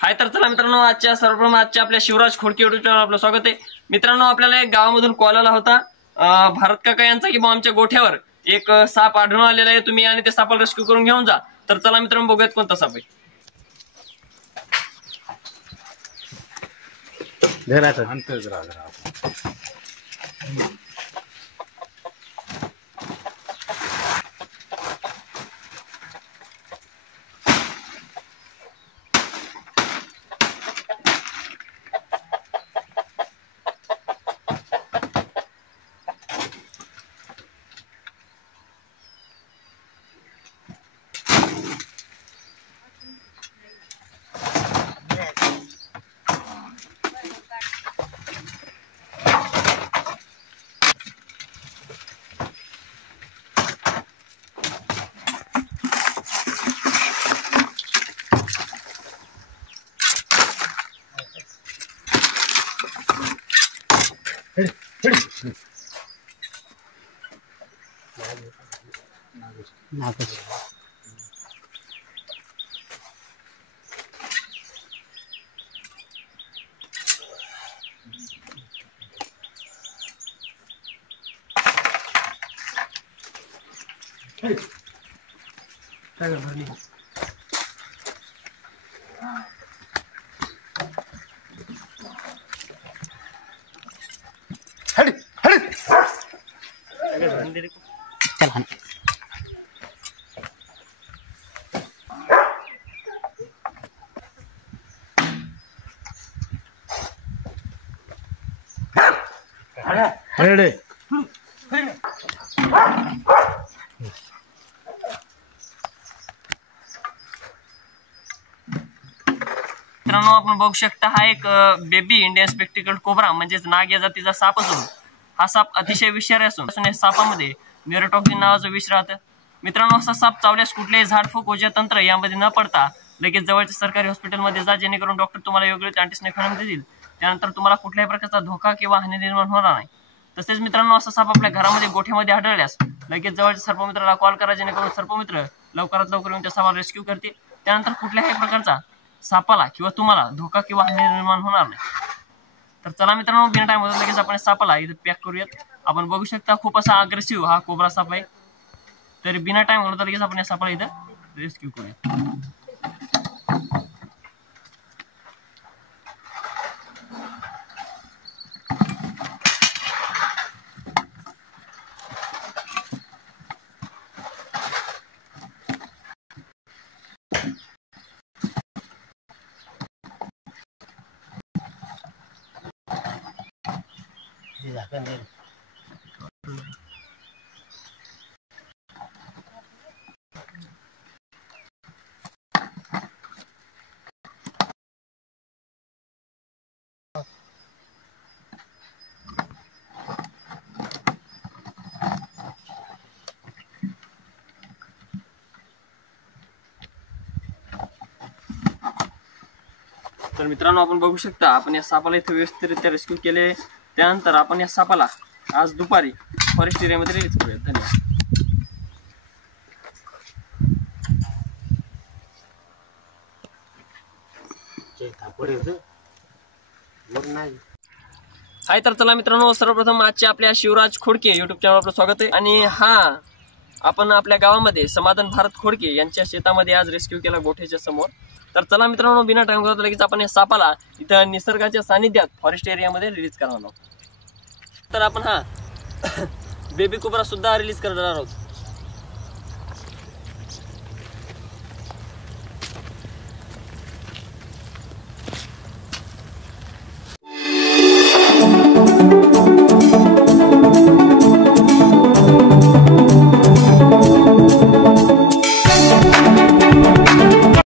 हाय तर चला मित्रांनो, सर्वप्रथम आपल्या शिवराज खोडके युट्यूब चॅनल आपलं स्वागत आहे। मित्रांनो, आपल्याला एक गावामधून कॉल आला होता भारत काका यांचा की आमच्या गोठ्यावर एक साप आढळून आलेला आहे, तुम्ही आणि त्या सापाला रेस्क्यू करून घेऊन जा। तर चला मित्रांनो, बघूयात कोणता साप आहे। मित्रांनो, आपण बघू शकता हा एक बेबी इंडियन स्पेक्टिकल्ड कोब्रा म्हणजेच नाग या जातीचा साप असून हा साप अतिशय विषारी असून या सापामध्ये न्यूरोटॉक्सिन नावाचं विष राहतं। मित्रांनो, असा साप चावल्यास कुठलेही झाडफूक ऊर्जा तंत्र यामध्ये न पडता लगेच जवळच्या सरकारी हॉस्पिटलमध्ये जा, जेणेकरून डॉक्टर तुम्हाला योग्य अँटीस्नेफिन देतील। त्यानंतर तुम्हाला कुठल्याही प्रकारचा धोका किंवा हानी निर्माण होणार नाही। तसेच मित्रांनो, असा साप आपल्या घरामध्ये गोठ्यामध्ये आढळल्यास लगेच जवळच्या सर्पमित्राला कॉल करा, जेणेकरून सर्पमित्र लवकरात लवकर येऊन त्या सापाला रेस्क्यू करतील। त्यानंतर कुठल्याही प्रकारचा सापाला किंवा तुम्हाला धोका किंवा हानी निर्माण होणार नाही। तर चला मित्रांनो, बिना टाइम होता लगेच आपण सापाला इथे पॅक करूयात। आपण बघू शकता खूप असा अग्रेसिव्ह हा कोब्रा साप आहे। तर बिना टाइम होता लगेच आपण या सापाला इथे रेस्क्यू करूया। तर मित्रांनो, आपण बघू शकता आपण या सापाला इथे व्यवस्थितरित्या रेस्क्यू केले। त्यानंतर आपण या सापाला आज दुपारी फॉरेस्ट एरियामध्ये रिलीज करूया। धन्यवाद। हाय तर चला मित्रांनो, सर्वप्रथम आपल्या शिवराज खोडके युट्यूब चॅनल आपलं स्वागत आहे। आणि हा आपण आपल्या गावामध्ये समाधान भारत खोडके यांच्या शेतामध्ये आज रेस्क्यू केला गोठ्याच्या समोर। तर चला मित्रांनो, बिना टाइम करता लगेच आपण या सापाला इथं निसर्गाच्या सानिध्यात फॉरेस्ट एरियामध्ये रिलीज करणार आहोत। तर आपण हा बेबी कोब्रा सुद्धा रिलीज करणार आहोत।